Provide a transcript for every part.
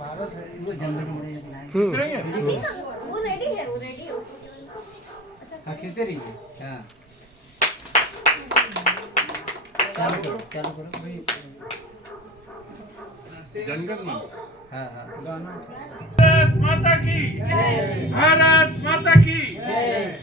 वो रेडी है, वो रेडी है। हाँ खींचते रहिए। हाँ चालू करो, चालू करो। जनगणमन। हाँ हाँ भारत माता की जय। भारत माता की जय।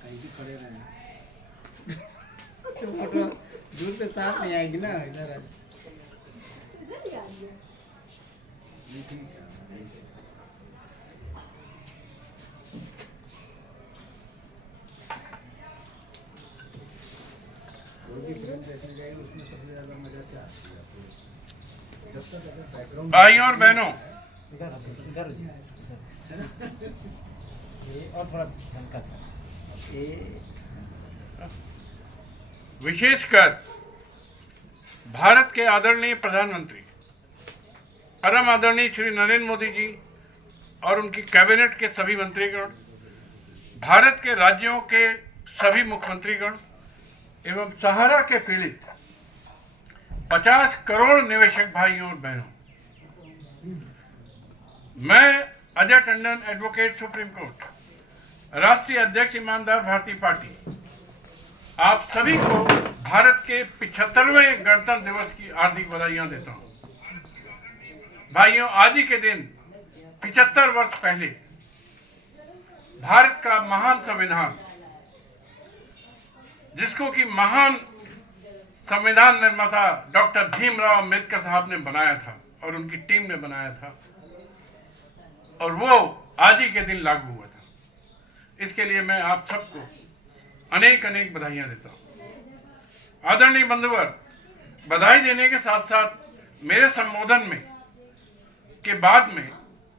कहीं भी खड़े रहे फोटो दूर से साफ नहीं आएगी ना इधर आ। भाइयों और बहनों, इधर ये और थोड़ा हल्का सा ये विशेषकर भारत के आदरणीय प्रधानमंत्री परम आदरणीय श्री नरेंद्र मोदी जी और उनकी कैबिनेट के सभी मंत्रीगण, भारत के राज्यों के सभी मुख्यमंत्रीगण एवं सहारा के पीड़ित 50 करोड़ निवेशक भाइयों और बहनों, मैं Ajay Tandon, advocate supreme court, राष्ट्रीय अध्यक्ष ईमानदार भारतीय पार्टी, आप सभी को भारत के 75वें गणतंत्र दिवस की हार्दिक बधाइयां देता हूं। भाइयों, आज ही के दिन 75 वर्ष पहले भारत का महान संविधान, जिसको कि महान संविधान निर्माता डॉक्टर भीमराव अम्बेडकर साहब ने बनाया था और उनकी टीम ने बनाया था, और वो आज ही के दिन लागू हुआ था। इसके लिए मैं आप सबको अनेक अनेक बधाइयां देता हूं। आदरणीय बंधुवर, बधाई देने के साथ साथ मेरे संबोधन में के बाद में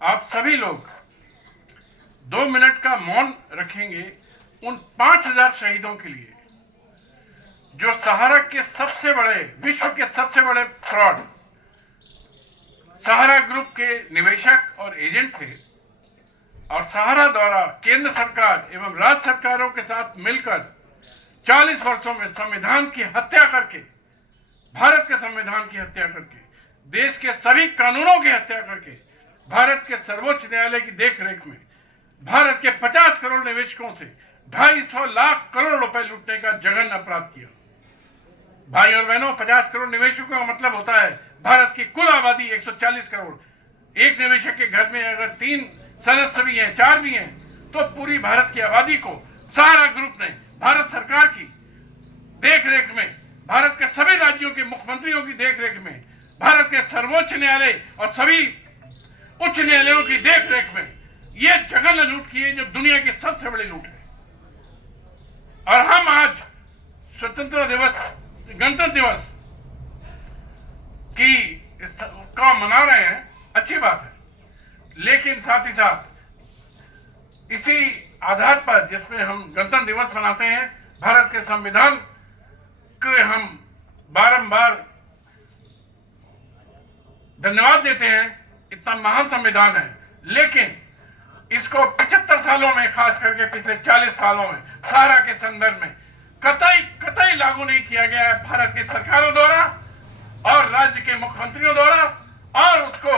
आप सभी लोग 2 मिनट का मौन रखेंगे उन 5000 शहीदों के लिए, जो सहारा के सबसे बड़े, विश्व के सबसे बड़े फ्रॉड सहारा ग्रुप के निवेशक और एजेंट थे, और सहारा द्वारा केंद्र सरकार एवं राज्य सरकारों के साथ मिलकर 40 वर्षों में संविधान की हत्या करके, भारत के संविधान की हत्या करके, देश के सभी कानूनों की हत्या करके, भारत के सर्वोच्च न्यायालय की देखरेख में भारत के 50 करोड़ निवेशकों से 250 लाख करोड़ रुपए लूटने का जघन्य अपराध किया। भाई और बहनों, 50 करोड़ निवेशकों का मतलब होता है भारत की कुल आबादी 140 करोड़। एक निवेशक के घर में अगर 3 सदस्य भी हैं, 4 भी हैं, तो पूरी भारत की आबादी को सहारा ग्रुप ने भारत सरकार की देखरेख में, भारत के सभी राज्यों के मुख्यमंत्रियों की देखरेख में, भारत के सर्वोच्च न्यायालय और सभी उच्च न्यायालयों की देखरेख में ये जघन्य लूट की है, जो दुनिया की सबसे बड़ी लूट है। और हम आज स्वतंत्रता दिवस, गणतंत्र दिवस का मना रहे हैं, अच्छी बात है, लेकिन साथ ही साथ इसी आधार पर जिसमें हम गणतंत्र दिवस मनाते हैं, भारत के संविधान के हम बारंबार धन्यवाद देते हैं, इतना महान संविधान है, लेकिन इसको 75 सालों में, खास करके पिछले 40 सालों में सहारा के संदर्भ में कतई लागू नहीं किया गया है भारत की सरकारों द्वारा और राज्य के मुख्यमंत्रियों द्वारा, और उसको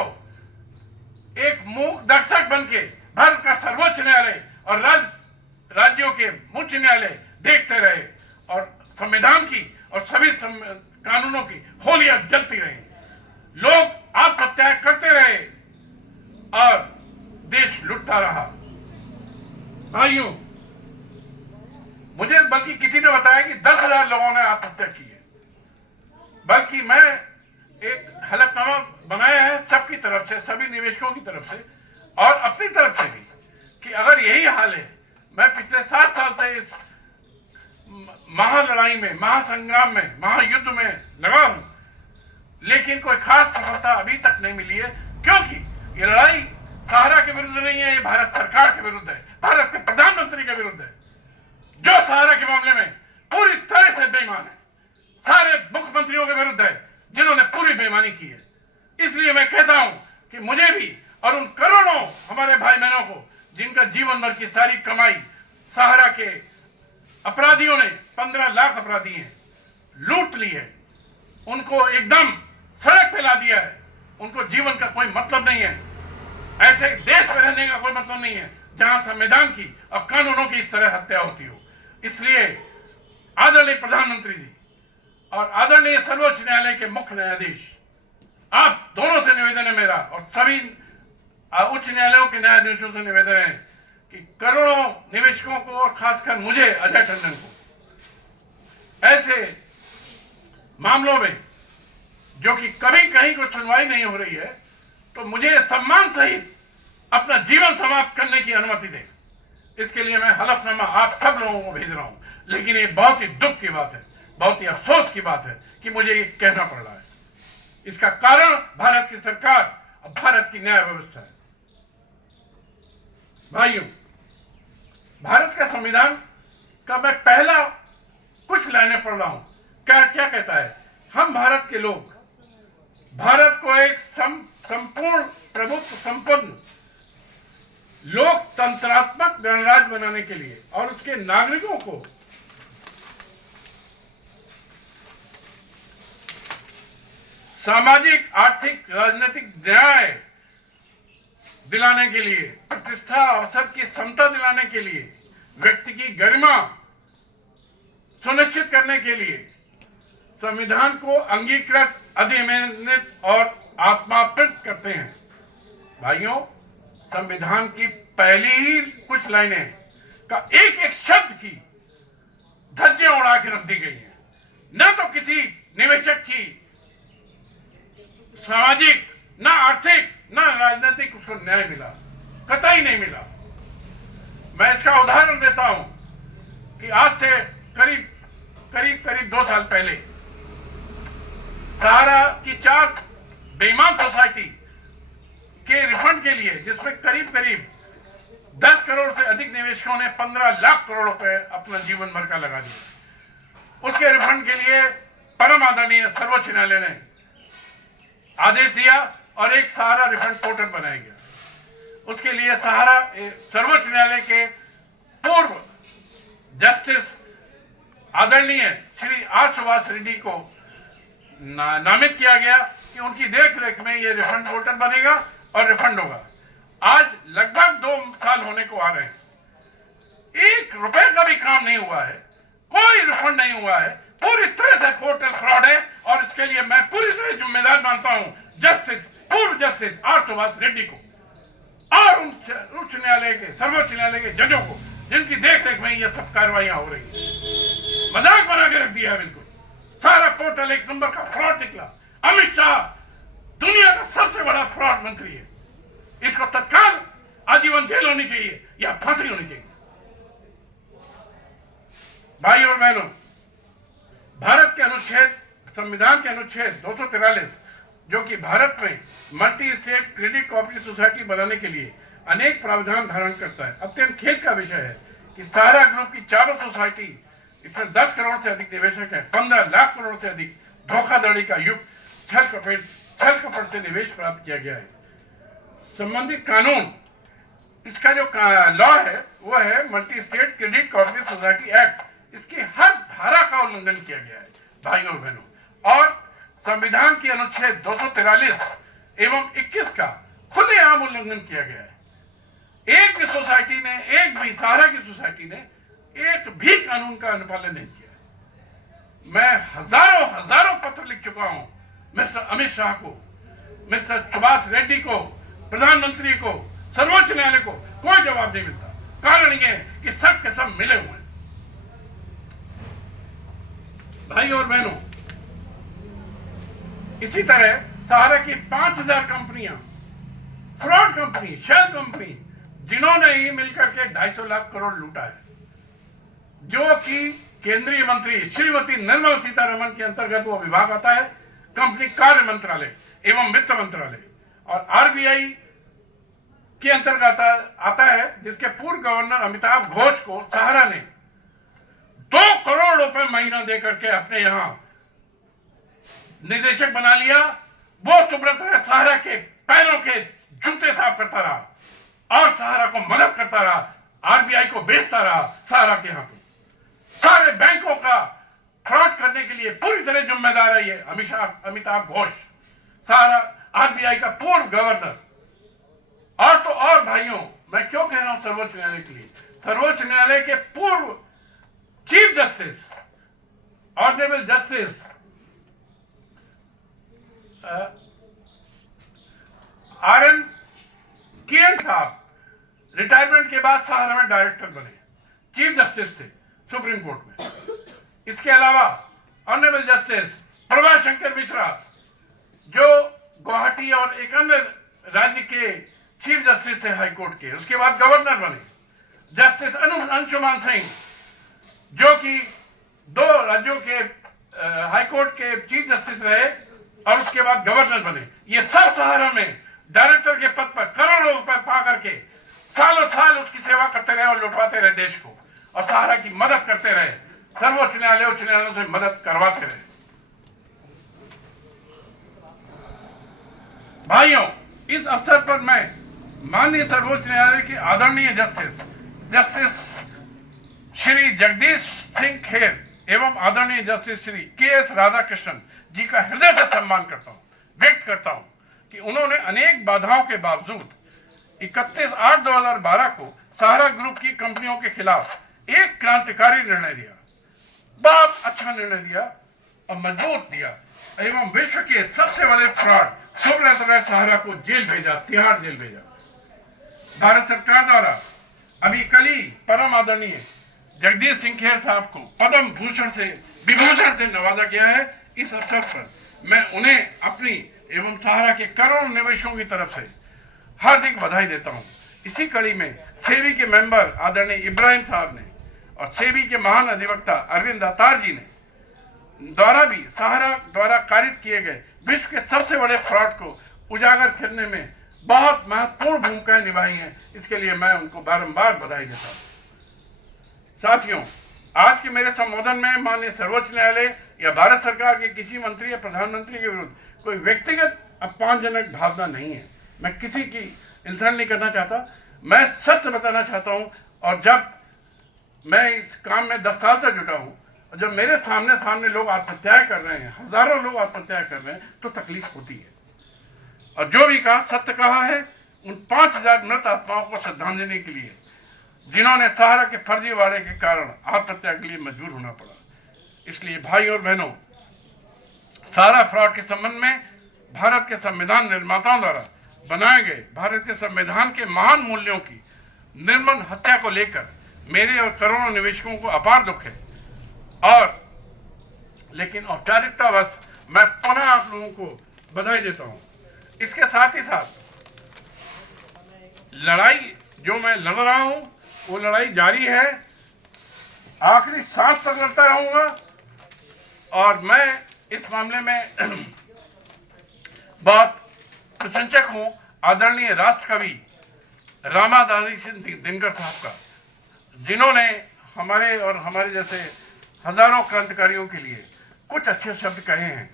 एक मूक दर्शक बन के भारत का सर्वोच्च न्यायालय और राज्यों के उच्च न्यायालय देखते रहे, और संविधान की और सभी कानूनों की होलियां जलती रही, लोग आप प्रत्याग करते रहे और देश लुटता रहा। भाइयों, मुझे बल्कि किसी ने बताया कि 10,000 लोगों ने आत्महत्या की है, बल्कि मैं एक हलफनामा बनाया है सबकी तरफ से, सभी निवेशकों की तरफ से और अपनी तरफ से भी, कि अगर यही हाल है, मैं पिछले 7 साल से इस महालड़ाई में, महासंग्राम में, महायुद्ध में लगा हूं, लेकिन कोई खास सफलता अभी तक नहीं मिली है, क्योंकि ये लड़ाई सहारा के विरुद्ध नहीं है, ये भारत सरकार के विरुद्ध है, भारत के प्रधानमंत्री के विरुद्ध है, जो सहारा के मामले में पूरी तरह से बेईमान है, सारे मुख्यमंत्रियों के विरुद्ध है जिन्होंने पूरी बेईमानी की है। इसलिए मैं कहता हूं कि मुझे भी और उन करोड़ों हमारे भाई बहनों को जिनका जीवन भर की सारी कमाई सहारा के अपराधियों ने, 15 लाख अपराधी हैं, लूट ली है, उनको एकदम सड़क पे ला दिया है। उनको जीवन का कोई मतलब नहीं है, ऐसे देश में रहने का कोई मतलब नहीं है जहां संविधान की और कानूनों की इस तरह हत्या होती हो। इसलिए आदरणीय प्रधानमंत्री जी और आदरणीय सर्वोच्च न्यायालय के मुख्य न्यायाधीश, आप दोनों से निवेदन है मेरा और सभी उच्च न्यायालयों के न्यायाधीशों से निवेदन है कि करोड़ों निवेशकों को और खासकर मुझे, अजय टंडन को, ऐसे मामलों में जो कि कभी कहीं कोई सुनवाई नहीं हो रही है, तो मुझे सम्मान सहित अपना जीवन समाप्त करने की अनुमति दे। इसके लिए मैं हलफनामा आप सब लोगों को भेज रहा हूं। लेकिन ये बहुत ही दुख की बात है, बहुत ही अफसोस की बात है कि मुझे ये कहना पड़ रहा है। इसका कारण भारत की सरकार और भारत की न्याय व्यवस्था है। भाइयों, भारत का संविधान का मैं पहला कुछ लाइनें पढ़ रहा हूं। क्या क्या कहता है? हम भारत के लोग भारत को एक संपूर्ण प्रभुत्व संपन्न लोकतंत्रात्मक गणराज्य बनाने के लिए और उसके नागरिकों को सामाजिक, आर्थिक, राजनीतिक न्याय दिलाने के लिए, प्रतिष्ठा, अवसर की समता दिलाने के लिए, व्यक्ति की गरिमा सुनिश्चित करने के लिए संविधान को अंगीकृत, अधिनियमित और आत्मार्पित करते हैं। भाइयों, संविधान की पहली ही कुछ लाइनें का एक एक शब्द की धज्जियां उड़ा के रख दी गई है। न तो किसी निवेशक की सामाजिक, न आर्थिक, न राजनीतिक उसको न्याय मिला, कतई नहीं मिला। मैं इसका उदाहरण देता हूं कि आज से करीब 2 साल पहले सहारा की 4 बेईमान सोसाइटी के रिफंड के लिए, जिसमें करीब 10 करोड़ से अधिक निवेशकों ने 15 लाख करोड़ रुपए अपना जीवन भर का लगा दिया, उसके रिफंड के लिए परम आदरणीय सर्वोच्च न्यायालय ने आदेश दिया और एक सहारा रिफंड पोर्टल बनाया गया। उसके लिए सहारा सर्वोच्च न्यायालय के पूर्व जस्टिस आदरणीय श्री आर सुभाष रेड्डी को नामित किया गया कि उनकी देखरेख में यह रिफंड पोर्टल बनेगा और रिफंड होगा। आज लगभग 2 साल होने को आ रहे हैं, 1 रुपए का भी काम नहीं हुआ है, कोई रिफंड नहीं हुआ है। पूरी तरह से पोर्टल फ्रॉड है और इसके लिए मैं पूरी तरह जिम्मेदार मानता हूं पूर्व जस्टिस आर सुभाष रेड्डी को और उच्च न्यायालय के, सर्वोच्च न्यायालय के जजों को, जिनकी देखरेख में ये सब कार्रवाइयां हो रही है। मजाक बना के रख दिया है बिल्कुल। सारा पोर्टल एक नंबर का फ्रॉड निकला। अमित शाह दुनिया का सबसे बड़ा फ्रॉड मंत्री है, इसको तत्काल आजीवन जेल होनी चाहिए या फांसी होनी चाहिए। भाई और बहनों, भारत के संविधान के अनुच्छेद 243, जो कि भारत में multi state credit cooperative society बनाने के लिए अनेक प्रावधान धारण करता है। अत्यंत खेद का विषय है कि सहारा ग्रुप की चारों सोसाइटी, इसमें 10 करोड़ से अधिक निवेशक हैं, 15 लाख करोड़ से अधिक धोखाधड़ी का युग, छल कपट से निवेश प्राप्त किया गया है। संबंधित कानून, इसका जो लॉ है वो है multi state credit cooperative society act. इसकी हर धारा का उल्लंघन किया गया है भाइयों और बहनों, और संविधान के अनुच्छेद 243 एवं 21 का खुलेआम उल्लंघन किया गया है। एक भी सोसाइटी ने, एक भी सहारा की सोसाइटी ने एक भी कानून का अनुपालन नहीं किया। मैं हजारों पत्र लिख चुका हूं मिस्टर अमित शाह को, मिस्टर सुभाष रेड्डी को, प्रधानमंत्री को, सर्वोच्च न्यायालय को, कोई जवाब नहीं मिलता। कारण ये है कि सब के सब मिले हुए हैं। भाई और बहनों, इसी तरह सहारा की 5000 कंपनियां, फ्रॉड कंपनी, शेल कंपनी, जिन्होंने ही मिलकर के 250 लाख करोड़ लूटा है, जो कि केंद्रीय मंत्री श्रीमती निर्मला सीतारमण के अंतर्गत वो विभाग आता है, कंपनी कार्य मंत्रालय एवं वित्त मंत्रालय, और आरबीआई के अंतर्गत आता है, जिसके पूर्व गवर्नर अमिताभ घोष को सहारा ने महीना दे करके अपने यहाँ निदेशक बना लिया। वो सुब्रत राय सहारा के पैरों के जूते साफ करता रहा और सहारा को मदद करता रहा, आरबीआई को बेचता रहा सहारा के यहाँ पे। सारे बैंकों का फ्रॉड करने के लिए पूरी तरह जिम्मेदार है ये अमिताभ घोष, सहारा आरबीआई का पूर्व गवर्नर। और तो और भाइयों, मैं क्यों कह रहा हूं सर्वोच्च न्यायालय के लिए, सर्वोच्च न्यायालय के पूर्व chief justice honourable justice RN. कियन साहब रिटायरमेंट के बाद सहारा में डायरेक्टर बने, चीफ जस्टिस थे सुप्रीम कोर्ट में। इसके अलावा ऑनरेबल जस्टिस प्रभाशंकर मिश्रा जो गुवाहाटी और एक अन्य राज्य के चीफ जस्टिस थे हाई कोर्ट के, उसके बाद गवर्नर बने। जस्टिस अंशुमान सिंह जो कि 2 राज्यों के हाई कोर्ट के चीफ जस्टिस रहे और उसके बाद गवर्नर बने। ये सब सहारा में डायरेक्टर के पद पर करोड़ों रुपए पा करके सालों साल उसकी सेवा करते रहे और लुटवाते रहे देश को, और सहारा की मदद करते रहे, सर्वोच्च न्यायालय उच्च न्यायालयों से मदद करवाते रहे। भाइयों, इस अवसर पर मैं माननीय सर्वोच्च न्यायालय के आदरणीय जस्टिस श्री जगदीश सिंह खेर एवं आदरणीय जस्टिस श्री के.एस. राधाकृष्णन जी का हृदय से सम्मान करता हूं, व्यक्त करता हूं कि उन्होंने अनेक बाधाओं के बावजूद 31/8/2012 को सहारा ग्रुप की कंपनियों के खिलाफ एक क्रांतिकारी निर्णय दिया, बहुत अच्छा निर्णय दिया और मजबूत दिया, एवं विश्व के सबसे बड़े फ्रॉड सुब्रत राय सहारा को जेल भेजा, तिहाड़ जेल भेजा। भारत सरकार द्वारा अभी कल ही परम आदरणीय जगदीश सिंह खेर साहब को पद्म भूषण से विभूषण से नवाजा गया है। इस अवसर पर मैं उन्हें अपनी एवं सहारा के करोड़ों निवेशकों की तरफ से हार्दिक बधाई देता हूं। इसी कड़ी में सेबी के मेंबर आदरणीय इब्राहिम साहब ने और सेबी के महान अधिवक्ता अरविंद दातार जी ने द्वारा भी सहारा द्वारा कारित किए गए विश्व के सबसे बड़े फ्रॉड को उजागर करने में बहुत महत्वपूर्ण भूमिकाएं निभाई हैं। इसके लिए मैं उनको बारंबार बधाई देता हूं। साथियों, आज के मेरे संबोधन में माननीय सर्वोच्च न्यायालय या भारत सरकार के किसी मंत्री या प्रधानमंत्री के विरुद्ध कोई व्यक्तिगत अपमानजनक भावना नहीं है। मैं किसी की इंसल्ट नहीं करना चाहता, मैं सत्य बताना चाहता हूं। और जब मैं इस काम में 10 साल से जुटा हूं और जब मेरे सामने लोग आत्महत्याएं कर रहे हैं, हजारों लोग आत्महत्या कर रहे हैं, तो तकलीफ होती है। और जो भी कहा सत्य कहा है। उन 5000 मृत आत्माओं को श्रद्धांजलि देने के लिए जिन्होंने सहारा के फर्जीवाड़े के कारण आत्महत्या के लिए मजबूर होना पड़ा। इसलिए भाई और बहनों, सहारा फ्रॉड के संबंध में भारत के संविधान निर्माताओं द्वारा बनाए गए भारत के संविधान के महान मूल्यों की निर्मम हत्या को लेकर मेरे और करोड़ों निवेशकों को अपार दुख है। और लेकिन औपचारिकतावश मैं पुनः आप लोगों को बधाई देता हूं। इसके साथ ही साथ लड़ाई जो मैं लड़ रहा हूं वो लड़ाई जारी है, आखिरी सांस तक लड़ता रहूंगा। और मैं इस मामले में बहुत प्रशंसक हूं आदरणीय राष्ट्र कवि रामादासी सिंह दिनकर साहब का, जिन्होंने हमारे और हमारे जैसे हजारों क्रांतिकारियों के लिए कुछ अच्छे शब्द कहे हैं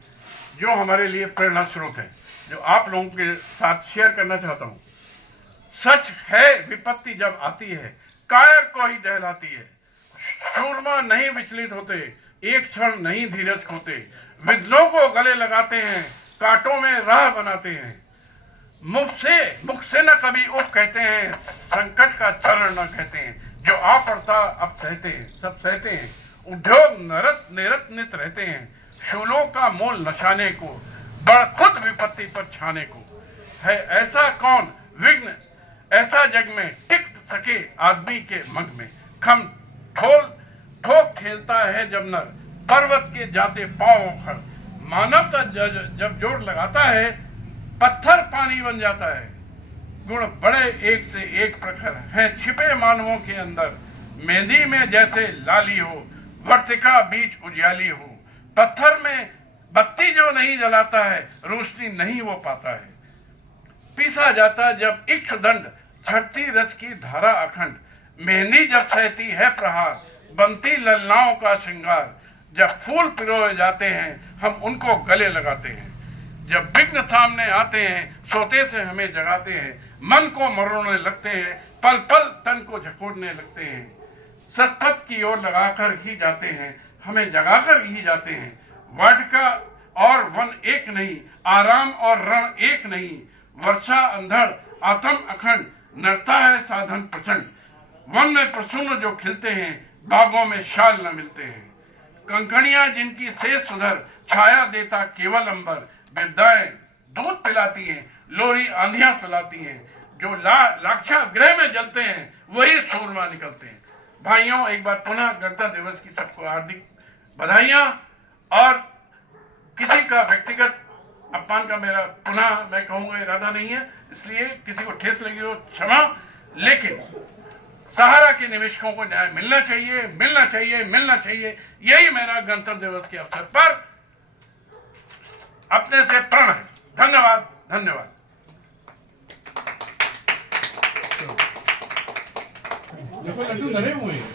जो हमारे लिए प्रेरणा स्रोत है, जो आप लोगों के साथ शेयर करना चाहता हूं। सच है विपत्ति जब आती है कायर को ही दहलाती है, शूरमा नहीं विचलित होते, एक क्षण नहीं धीरज खोते, विद्रोह को गले लगाते हैं, कांटों में राह बनाते हैं, मुख से न कभी उफ कहते हैं, संकट का चरण न कहते हैं, जो आ पड़ता अब सहते हैं, सब सहते हैं, उद्योग निरत नित रहते हैं, शूलों का मोल नशाने को, बड़ खुद विपत्ति पर छाने को, है ऐसा कौन विघ्न ऐसा जग में टिक सके आदमी के मग में, खम ठोक खेलता है जब नर पर्वत के जाते पांव खड़, मानवता जब जोर लगाता है पत्थर पानी बन जाता है, गुण बड़े एक से एक प्रखर हैं छिपे मानवों के अंदर, मेहंदी में जैसे लाली हो वर्तिका बीच उजियाली हो, पत्थर में बत्ती जो नहीं जलाता है रोशनी नहीं वो पाता है, पीसा जाता जब इक्षुदंड झड़ती रस की धारा अखंड, मेहंदी जब सहती है प्रहार बनती ललनाओं का श्रृंगार, जब फूल पिरोए जाते हैं हम उनको गले लगाते हैं, जब विघ्न सामने आते हैं सोते से हमें जगाते हैं, मन को मरोड़ने लगते हैं, पल पल तन को झकोड़ने लगते हैं, सतपथ की ओर लगाकर ही जाते हैं, हमें जगाकर ही जाते हैं। वाटिका और वन एक नहीं, आराम और रण एक नहीं, वर्षा अंधड़ आत्म अखंड, नरता है साधन प्रचंड। वन में प्रसून जो खिलते हैं, बागों में शाल न मिलते हैं। कंकड़ियां जिनकी शेष सुधर, छाया देता केवल अंबर, विद्याएं दूध पिलाती हैं, लोरी आंधियां सुलाती हैं। जो लाक्षा गृह में जलते हैं वही सूरमा निकलते हैं। भाइयों, एक बार पुनः गणतंत्र दिवस की सबको हार्दिक बधाइयां। और किसी का व्यक्तिगत अपमान का मेरा पुनः मैं कहूंगा इरादा नहीं है, इसलिए किसी को ठेस लगी हो क्षमा, लेकिन सहारा के निवेशकों को न्याय मिलना चाहिए, मिलना चाहिए, मिलना चाहिए। यही मेरा गणतंत्र दिवस के अवसर पर अपने से प्रण है। धन्यवाद, धन्यवाद। देखो लड्डू धरे हुए हैं।